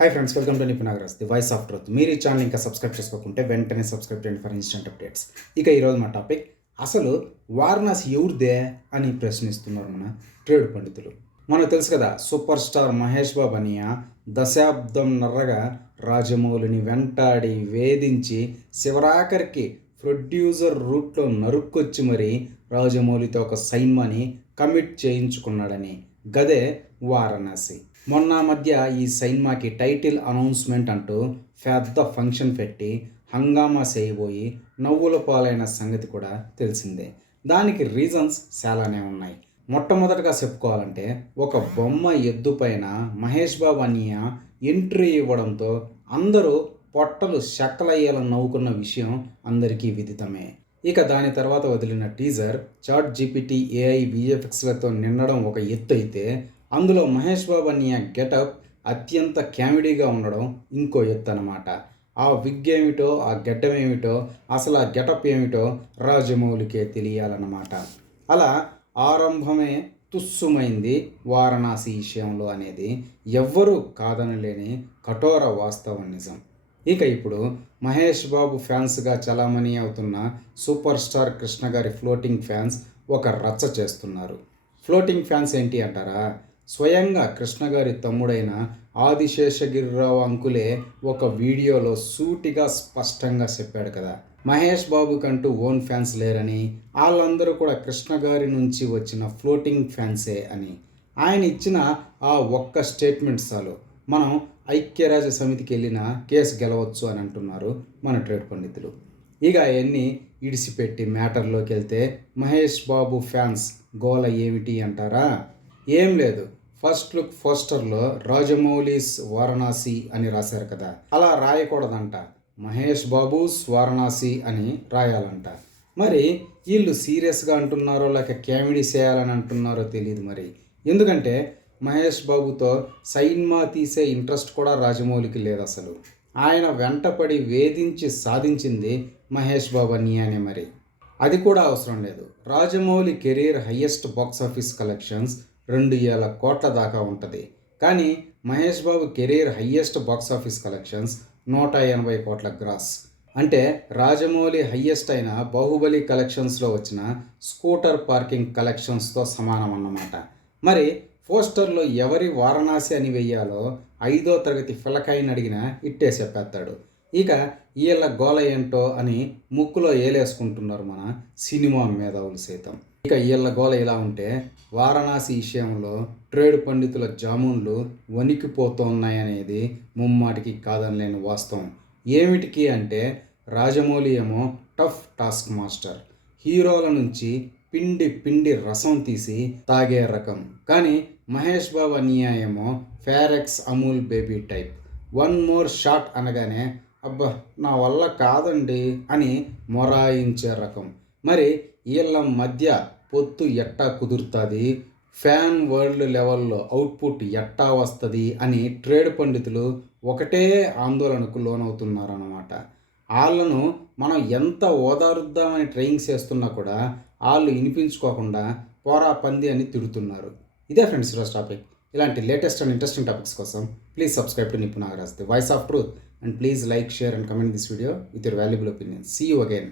Hi friends, welcome to Nipun Nagaraj, the voice of truth. మీరు ఈ channel ఇంకా సబ్స్క్రైబ్ చేసుకోకుంటే వెంటనే సబ్స్క్రైబ్ చేయండి ఫర్ ఇన్స్టెంట్ అప్డేట్స్. ఇక ఈరోజు మా టాపిక్, అసలు వారణాసి ఎవరిదే అని ప్రశ్నిస్తున్నారు మన ట్రేడ్ పండితులు. మనకు తెలుసు కదా, సూపర్ స్టార్ మహేష్ బాబు అనియ దశాబ్దం నర్రగా రాజమౌళిని వెంటాడి వేధించి శివరాఖరికి ప్రొడ్యూసర్ రూట్లో నరుక్కొచ్చి మరీ రాజమౌళితో ఒక సైన్మాని కమిట్ చేయించుకున్నాడని. గదే వారణాసి. మొన్న మధ్య ఈ సైన్మాకి టైటిల్ అనౌన్స్మెంట్ అంటూ పెద్ద ఫంక్షన్ పెట్టి హంగామా చేయబోయి నవ్వుల పాలైన సంగతి కూడా తెలిసిందే. దానికి రీజన్స్ చాలానే ఉన్నాయి. మొట్టమొదటిగా చెప్పుకోవాలంటే, ఒక బొమ్మ ఎద్దు పైన మహేష్ బాబు అనియ ఎంట్రీ ఇవ్వడంతో అందరూ పొట్టలు చెక్కలయ్యేలా నవ్వుకున్న విషయం అందరికీ విదితమే. ఇక దాని తర్వాత వదిలిన టీజర్ చాట్ జీపీటీ ఏఐ విఎఫ్ఎక్స్లతో నిండడం ఒక ఎత్తు అయితే, అందులో మహేష్ బాబు అనియ గెటప్ అత్యంత కామెడీగా ఉండడం ఇంకో ఎత్తు అన్నమాట. ఆ విగ్ ఏమిటో, ఆ గెడ్డం ఏమిటో, అసలు ఆ గెటప్ ఏమిటో రాజమౌళికే తెలియాలన్నమాట. అలా ఆరంభమే తుస్సుమైంది వారణాసి విషయంలో అనేది ఎవ్వరూ కాదనలేని కఠోర వాస్తవ నిజం. ఇక ఇప్పుడు మహేష్ బాబు ఫ్యాన్స్గా చలామణి అవుతున్న సూపర్ స్టార్ కృష్ణ గారి ఫ్లోటింగ్ ఫ్యాన్స్ ఒక రచ్చ చేస్తున్నారు. ఫ్లోటింగ్ ఫ్యాన్స్ ఏంటి అంటారా? స్వయంగా కృష్ణ గారి తమ్ముడైన ఆదిశేషగిరిరావు అంకులే ఒక వీడియోలో సూటిగా స్పష్టంగా చెప్పాడు కదా, మహేష్ బాబుకంటూ ఓన్ ఫ్యాన్స్ లేరని, వాళ్ళందరూ కూడా కృష్ణ గారి నుంచి వచ్చిన ఫ్లోటింగ్ ఫ్యాన్సే అని. ఆయన ఇచ్చిన ఆ ఒక్క స్టేట్మెంట్ చాలు మనం ఐక్యరాజ్య సమితికి వెళ్ళిన కేసు గెలవచ్చు అని అంటున్నారు మన ట్రేడ్ పండితులు. ఇక అవన్నీ ఇడిసిపెట్టి మ్యాటర్లోకి వెళ్తే, మహేష్ బాబు ఫ్యాన్స్ గోల ఏమిటి అంటారా? ఏం లేదు, ఫస్ట్ లుక్ పోస్టర్లో రాజమౌళిస్ వారణాసి అని రాశారు కదా, అలా రాయకూడదంట, మహేష్ బాబుస్ వారణాసి అని రాయాలంట. మరి వీళ్ళు సీరియస్గా అంటున్నారో లేక కామెడీ చేయాలని అంటున్నారో తెలియదు మరి. ఎందుకంటే మహేష్ బాబుతో సైన్మా తీసే ఇంట్రెస్ట్ కూడా రాజమౌళికి లేదు అసలు. ఆయన వెంటపడి వేధించి సాధించింది మహేష్ బాబు అనియానే మరి. అది కూడా అవసరం లేదు. Rajamouli career highest box office collections 2,000 కోట్ల దాకా ఉంటుంది. కానీ Mahesh Babu career highest box office collections 180 కోట్ల గ్రాస్. అంటే రాజమౌళి హయ్యెస్ట్ అయిన బాహుబలి కలెక్షన్స్లో వచ్చిన స్కూటర్ పార్కింగ్ కలెక్షన్స్తో సమానం అన్నమాట. మరి పోస్టర్లో ఎవరి వారణాసి అని వెయ్యాలో 5వ తరగతి పిల్లకాయని అడిగినా ఇట్టే చెప్పేస్తాడు. ఇక వీళ్ళ గోల ఏంటో అని ముక్కులో ఏలేసుకుంటున్నారు మన సినిమా మేధావులు సైతం. ఇక వీళ్ళ గోల ఇలా ఉంటే, వారణాసి విషయంలో ట్రేడ్ పండితుల జామున్లు వణికిపోతున్నాయనేది ముమ్మాటికి కాదనలేని వాస్తవం. ఏమిటికి అంటే, రాజమౌళి ఏమో టఫ్ టాస్క్ మాస్టర్, హీరోల నుంచి పిండి పిండి రసం తీసి తాగే రకం. కానీ మహేష్ బాబు అనియా ఏమో Farex Amul baby type. One more shot అనగానే అబ్బా నా వల్ల కాదండి అని మొరాయించే రకం. మరి వీళ్ళ మధ్య పొత్తు ఎట్టా కుదురుతుంది, ఫ్యాన్ వరల్డ్ లెవెల్లో అవుట్పుట్ ఎట్టా వస్తుంది అని ట్రేడ్ పండితులు ఒకటే ఆందోళనకు లోనవుతున్నారన్నమాట. వాళ్ళను మనం ఎంత ఓదారుద్దామని ట్రైనింగ్ చేస్తున్నా కూడా వాళ్ళు వినిపించుకోకుండా పోరా పంది అని తిడుతున్నారు. ఇదే ఫ్రెండ్స్ ఈరోజు టాపిక్. ఇలాంటి లేటెస్ట్ అండ్ ఇంట్రెస్టింగ్ టాపిక్స్ కోసం please subscribe to Nipun Nagaraj, the voice of truth, and please like, share and comment this video with your valuable opinion. See you again.